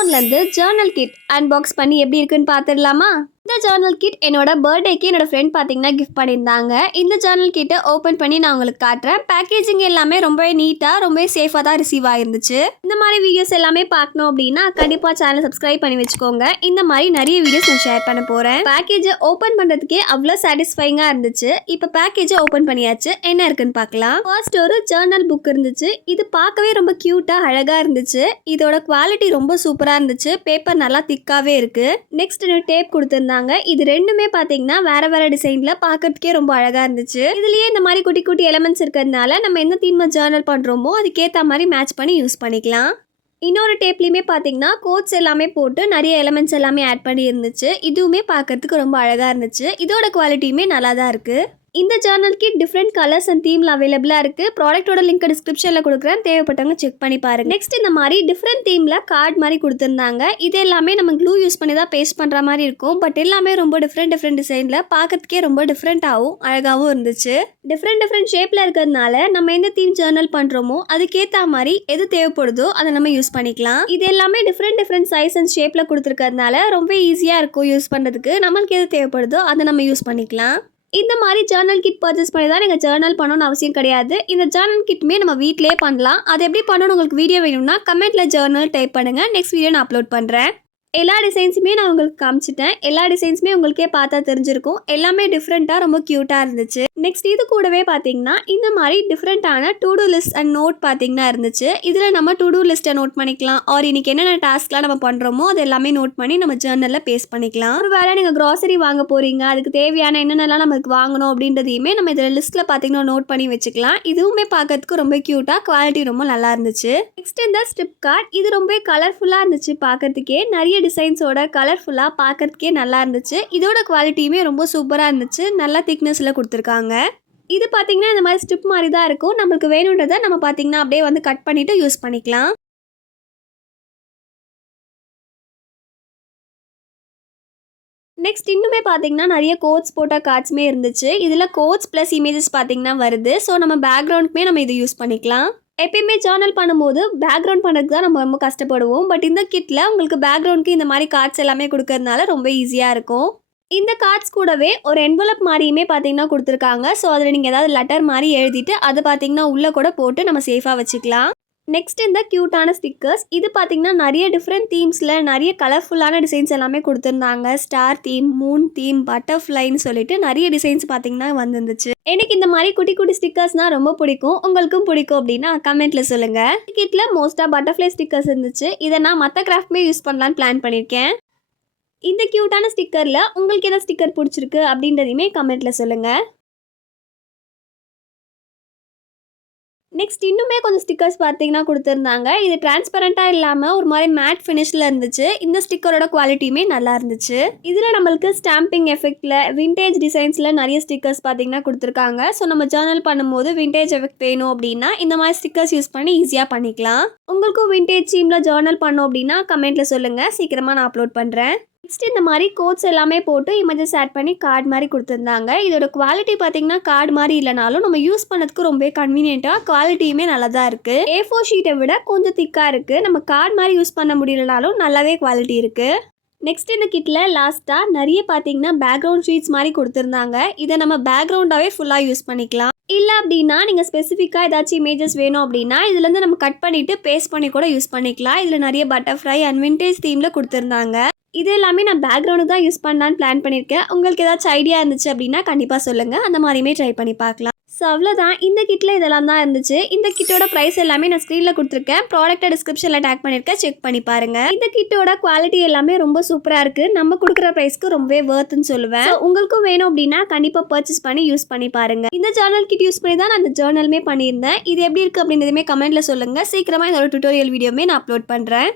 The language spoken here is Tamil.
அமேசான்லேருந்து ஜேர்னல் கிட் அன்பாக்ஸ் பண்ணி எப்படி இருக்குன்னு பார்த்துடலாமா? இந்த ஜேர்னல் கிட் என்னோட பர்த்டேக்கு என்னோட ஃப்ரெண்ட் பார்த்தீங்கன்னா கிஃப்ட் பண்ணியிருந்தாங்க. இந்த ஜேர்னல் கிட்டை ஓப்பன் பண்ணி நான் உங்களுக்கு காட்டுறேன். பேக்கேஜிங் எல்லாமே ரொம்ப நீட்டாக ரொம்ப சேஃபாக தான் ரிசீவ் ஆயிருந்துச்சு. இந்த மாதிரி வீடியோஸ் எல்லாமே பார்க்கணும் அப்படின்னா கண்டிப்பாக சேனல் சப்ஸ்கிரைப் பண்ணி வச்சுக்கோங்க. இந்த மாதிரி நிறைய வீடியோஸ் நான் ஷேர் பண்ண போகிறேன். பேக்கேஜை ஓப்பன் பண்ணுறதுக்கே அவ்வளோ சாட்டிஸ்ஃபைங்காக இருந்துச்சு. இப்போ பேக்கேஜை ஓப்பன் பண்ணியாச்சு. என்ன இருக்குன்னு பார்க்கலாம். ஃபர்ஸ்ட் ஒரு ஜேர்னல் புக் இருந்துச்சு. இது பார்க்கவே ரொம்ப க்யூட்டாக அழகாக இருந்துச்சு. இதோட குவாலிட்டி ரொம்ப சூப்பராக இருந்துச்சு. பேப்பர் நல்லா திக்காகவே இருக்குது. நெக்ஸ்ட் டேப் கொடுத்துருந்தாங்க. இது ரெண்டுமே பாத்தீங்கன்னா வேற வேற டிசைன்ல பார்க்கிறதுக்கே ரொம்ப அழகா இருந்துச்சு. இதுலயே இந்த மாதிரி குட்டி குட்டி எலிமெண்ட்ஸ் இருக்கிறதுனால நம்ம எந்த தீம்ல ஜர்னல் பண்றோமோ அதுக்கேற்ற மாதிரி மேட்ச் பண்ணி யூஸ் பண்ணிக்கலாம். இன்னொரு டேப்லையுமே பார்த்தீங்கன்னா கோட்ஸ் எல்லாமே போட்டு நிறைய எலிமெண்ட்ஸ் எல்லாமே ஆட் பண்ணி இருந்துச்சு. இதுவுமே பார்க்கறதுக்கு ரொம்ப அழகாக இருந்துச்சு. இதோட குவாலிட்டியுமே நல்லா தான் இருக்குது. இந்த journal kit different colours and தீம்ல அவைலபிளாக இருக்குது. ப்ராடக்ட்டோட லிங்க் டிஸ்கிரிப்ஷனில் கொடுக்குறேன். தேவைப்பட்டவங்க செக் பண்ணி பாருங்க. நெக்ஸ்ட் இந்த மாதிரி டிஃப்ரெண்ட் தீமில் கார்டு மாதிரி கொடுத்துருந்தாங்க. இது எல்லாமே நம்ம க்ளூ யூஸ் பண்ணி தான் பேஸ்ட் பண்ணுற மாதிரி இருக்கும். பட் எல்லாமே ரொம்ப டிஃப்ரெண்ட் டிசைனில் பார்க்கறதுக்கே ரொம்ப டிஃப்ரெண்ட்டாகவும் அழகாகவும் இருந்துச்சு. டிஃப்ரெண்ட் ஷேப்பில் இருக்கிறதுனால நம்ம எந்த தீம் ஜேர்னல் பண்ணுறோமோ அதுக்கேற்ற மாதிரி எது தேவைப்படுதோ அதை நம்ம யூஸ் பண்ணிக்கலாம். இது எல்லாமே டிஃப்ரெண்ட் சைஸ் அண்ட் ஷேப்பில் கொடுத்துருக்கிறதுனால ரொம்ப ஈஸியாக இருக்கும் யூஸ் பண்ணுறதுக்கு. நம்மளுக்கு எது தேவைப்படுதோ அதை நம்ம யூஸ் பண்ணிக்கலாம். இந்த மாதிரி ஜேர்னல் கிட் பர்ச்சேஸ் பண்ணி தான் நீங்கள் ஜேர்னல் பண்ணணும்னு அவசியம் கிடையாது. இந்த ஜேர்னல் கிட்டுமே நம்ம வீட்டிலே பண்ணலாம். அது எப்படி பண்ணணும்னு உங்களுக்கு வீடியோ வேணும்னா கமெண்ட்டில் ஜேர்னல் டைப் பண்ணுங்கள். நெக்ஸ்ட் வீடியோ நான் அப்லோட் பண்ணுறேன். எல்லா டிசைன்ஸுமே நான் உங்களுக்கு காமிச்சிட்டேன். எல்லா டிசைன்ஸுமே உங்களுக்கே பார்த்தா தெரிஞ்சிருக்கும். எல்லாமே டிஃப்ரெண்ட்டாக ரொம்ப க்யூட்டாக இருந்துச்சு. நெக்ஸ்ட் இது கூடவே பார்த்தீங்கன்னா இந்த மாதிரி டிஃப்ரெண்ட்டான to do list and note பார்த்தீங்கன்னா இருந்துச்சு. இதில் நம்ம டு டூ லிஸ்ட்டை நோட் பண்ணிக்கலாம். ஆர் இன்னைக்கு என்னென்ன டாஸ்க்லாம் நம்ம பண்ணுறோமோ அது எல்லாமே நோட் பண்ணி நம்ம ஜேர்னலில் பேஸ்ட் பண்ணிக்கலாம். ஒரு வேளை நீங்கள் க்ராசரி வாங்க போகிறீங்க, அதுக்கு தேவையான என்னென்னலாம் நமக்கு வாங்கணும் அப்படின்றதையுமே நம்ம இதில் லிஸ்ட்டில் பார்த்தீங்கன்னா நோட் பண்ணி வச்சுக்கலாம். இதுவுமே பார்க்கறதுக்கு ரொம்ப க்யூட்டாக குவாலிட்டி ரொம்ப நல்லா இருந்துச்சு. நெக்ஸ்ட் இந்த ஸ்ட்ரிப் கார்டு இது ரொம்ப கலர்ஃபுல்லாக இருந்துச்சு. பார்க்கறதுக்கே நிறைய டிசைன்ஸோட கலர்ஃபுல்லாக பார்க்கறதுக்கே நல்லா இருந்துச்சு. இதோட குவாலிட்டியுமே ரொம்ப சூப்பராக இருந்துச்சு. நல்லா திக்னஸில் கொடுத்துருக்காங்க. இது பார்த்தீங்கன்னா இந்த மாதிரி ஸ்ட்ரிப் மாதிரி தான் இருக்கும். நம்மளுக்கு வேணுன்றதை நம்ம பார்த்தீங்கன்னா அப்படியே வந்து கட் பண்ணிவிட்டு யூஸ் பண்ணிக்கலாம். நெக்ஸ்ட் இன்னுமே பார்த்தீங்கன்னா நிறைய கோட்ஸ் போட்ட கார்ட்ஸுமே இருந்துச்சு. இதில் கோட்ஸ் ப்ளஸ் இமேஜஸ் பார்த்தீங்கன்னா வருது. ஸோ நம்ம பேக்ரவுண்டுக்குமே நம்ம இது யூஸ் பண்ணிக்கலாம். எப்பயுமே ஜேர்னல் பண்ணும்போது பேக்ரவுண்ட் பண்ணுறதுக்கு தான் நம்ம ரொம்ப கஷ்டப்படுவோம். பட் இந்த கிட்டில் உங்களுக்கு பேக்ரவுண்டுக்கு இந்த மாதிரி கார்ட்ஸ் எல்லாமே கொடுக்கறதுனால ரொம்ப ஈஸியாக இருக்கும். இந்த கார்ட்ஸ் கூடவே ஒரு என்வலப் மாதிரியுமே பார்த்தீங்கன்னா கொடுத்துருக்காங்க. ஸோ அதில் நீங்கள் ஏதாவது லெட்டர் மாதிரி எழுதிட்டு அதை பார்த்தீங்கன்னா உள்ளே கூட போட்டு நம்ம சேஃபாக வச்சுக்கலாம். நெக்ஸ்ட் இந்த க்யூட்டான ஸ்டிக்கர்ஸ் இது பார்த்தீங்கன்னா நிறைய டிஃப்ரெண்ட் தீம்ஸில் நிறைய கலர்ஃபுல்லான டிசைன்ஸ் எல்லாமே கொடுத்துருந்தாங்க. ஸ்டார் தீம், மூன் தீம், பட்டர்ஃப்ளைன்னு சொல்லிட்டு நிறைய டிசைன்ஸ் பார்த்தீங்கன்னா வந்துருந்துச்சு. எனக்கு இந்த மாதிரி குட்டி குட்டி ஸ்டிக்கர்ஸ்னால் ரொம்ப பிடிக்கும். உங்களுக்கும் பிடிக்கும் அப்படின்னா கமெண்ட்டில் சொல்லுங்கள். கிட்டில் மோஸ்ட்டாக பட்டர்ஃப்ளை ஸ்டிக்கர்ஸ் இருந்துச்சு. இதை நான் மற்ற கிராஃப்ட்மே யூஸ் பண்ணலான்னு பிளான் பண்ணியிருக்கேன். இந்த க்யூட்டான ஸ்டிக்கரில் உங்களுக்கு எதாவது ஸ்டிக்கர் பிடிச்சிருக்கு அப்படின்றதையுமே கமெண்ட்டில் சொல்லுங்கள். நெக்ஸ்ட் இன்னுமே கொஞ்சம் ஸ்டிக்கர்ஸ் பார்த்தீங்கன்னா கொடுத்துருந்தாங்க. இது டிரான்ஸ்பரண்ட்டாக இல்லாமல் ஒரு மாதிரி மேட் ஃபினிஷில் இருந்துச்சு. இந்த ஸ்டிக்கரோட குவாலிட்டியுமே நல்லா இருந்துச்சு. இதில் நம்மளுக்கு ஸ்டாம்பிங் எஃபெக்டில் விண்டேஜ் டிசைன்ஸில் நிறைய ஸ்டிக்கர்ஸ் பார்த்தீங்கன்னா கொடுத்துருக்காங்க. ஸோ நம்ம ஜேர்னல் பண்ணும்போது விண்டேஜ் எஃபெக்ட் வேணும் அப்படின்னா இந்த மாதிரி ஸ்டிக்கர்ஸ் யூஸ் பண்ணி ஈஸியாக பண்ணிக்கலாம். உங்களுக்கும் விண்டேஜ் தீமில் ஜேர்னல் பண்ணோம் அப்படின்னா கமெண்ட்டில் சொல்லுங்கள். சீக்கிரமாக நான் அப்லோட் பண்ணுறேன். நெக்ஸ்ட் இந்த மாதிரி கோட்ஸ் எல்லாமே போட்டு இமேஜஸ் ஆட் பண்ணி கார்டு மாதிரி கொடுத்துருந்தாங்க. இதோட குவாலிட்டி பார்த்தீங்கன்னா கார்டு மாதிரி இல்லைனாலும் நம்ம யூஸ் பண்ணதுக்கு ரொம்ப கன்வீனியன்ட்டாக குவாலிட்டியுமே நல்லா தான் இருக்குது. A4 ஷீட்டை விட கொஞ்சம் திக்காக இருக்குது. நம்ம கார்டு மாதிரி யூஸ் பண்ண முடியலனாலும் நல்லாவே குவாலிட்டி இருக்குது. நெக்ஸ்ட் இந்த கிட்டில் லாஸ்ட்டாக நிறைய பார்த்தீங்கன்னா பேக்ரவுண்ட் ஷீட்ஸ் மாதிரி கொடுத்துருந்தாங்க. இதை நம்ம பேக்ரவுண்டாகவே ஃபுல்லாக யூஸ் பண்ணிக்கலாம். இல்லை அப்படின்னா நீங்கள் ஸ்பெசிஃபிக்காக ஏதாச்சும் இமேஜஸ் வேணும் அப்படின்னா இதுலேருந்து நம்ம கட் பண்ணிவிட்டு பேஸ்ட் பண்ணி கூட யூஸ் பண்ணிக்கலாம். இதில் நிறைய பட்டர்ஃப்ளை அண்ட் விண்டேஜ் தீமில் கொடுத்துருந்தாங்க. இது எல்லாமே நான் பேக்ரவுண்டுக்கு தான் யூஸ் பண்ணலான்னு பிளான் பண்ணியிருக்கேன். உங்களுக்கு ஏதாச்சும் ஐடியா இருந்துச்சு அப்படின்னா கண்டிப்பாக சொல்லுங்கள். அந்த மாதிரியுமே ட்ரை பண்ணி பார்க்கலாம். ஸோ அவ்வளோதான். இந்த கிட்டில் இதெல்லாம் தான் இருந்துச்சு. இந்த கிட்டோட ப்ரைஸ் எல்லாமே நான் ஸ்க்ரீனில் கொடுத்துருக்கேன். ப்ராடக்ட்டை டிஸ்கிரிப்ஷனில் டேக் பண்ணியிருக்கேன். செக் பண்ணி பாருங்கள். இந்த கிட்டோட குவாலிட்டி எல்லாமே ரொம்ப சூப்பராக இருக்குது. நம்ம கொடுக்குற ப்ரைஸ்க்கு ரொம்பவே வர்த்துன்னு சொல்லுவேன். உங்களுக்கும் வேணும் அப்படின்னா கண்டிப்பாக பர்ச்சேஸ் பண்ணி யூஸ் பண்ணி பாருங்கள். இந்த ஜேர்னல் கிட் யூஸ் பண்ணி தான் நான் அந்த ஜேர்னலுமே பண்ணியிருந்தேன். இது எப்படி இருக்குது அப்படின்றதுமே கமெண்ட்டில் சொல்லுங்கள். சீக்கிரமாக இதோட டுட்டோரியல் வீடியோமே நான் அப்லோட் பண்ணுறேன்.